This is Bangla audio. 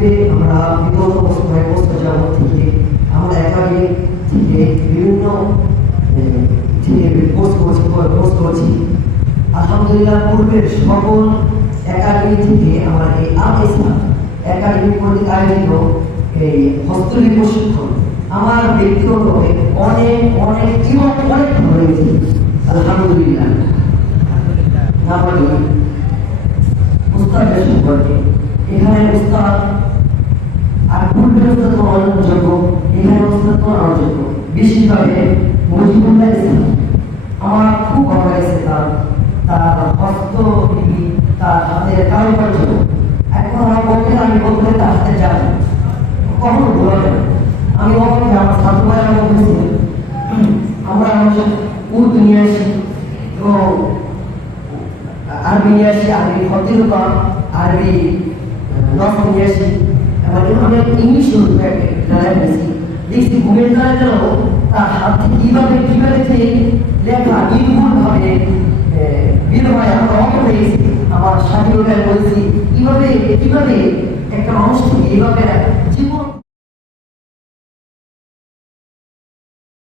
পূর্বে আমরা বিগত বছর কয়েক থেকে আমরা একাডেমি থেকে বিভিন্ন থেকে কোর্স করছি কোর্স করছি আলহামদুলিল্লাহ, পূর্বের সকল একাডেমি থেকে আমার এই আল একাডেমি কর্তৃক আয়োজিত এই হস্তলিপি প্রশিক্ষণ আমার ব্যক্তিগতভাবে অনেক অনেক জীবন অনেক ভালো হয়েছে আলহামদুলিল্লাহ। তারপরে উস্তাদের সম্পর্কে। এখানে উস্তাদ আর তো অযোগ্য এখানে উস্তাদ তো অযোগ্য বিশেষভাবে মুজিবুল্লাহ ইসলাম আমার খুব ভালো লাগছে তার তার হস্তলিপি তার হাতের কারুকার্য এখন আমার পক্ষে আমি বলতে তার হাতে যাব কখনো ভোলা যাবে আমি অবাক আমার ছাত্র ভাইয়েরা বলতেছি আমরা হচ্ছে উর্দু নিয়ে আসি এবং আরবি নিয়ে আসি আরবি ফতিরকা আরবি নফ নিয়ে আসি কীভাবে কীভাবে যে লেখা নির্ভুলভাবে বের হয় আমরা অঙ্ক হয়ে গেছি আমার বলছি, কীভাবে কীভাবে একটা মানুষ এইভাবে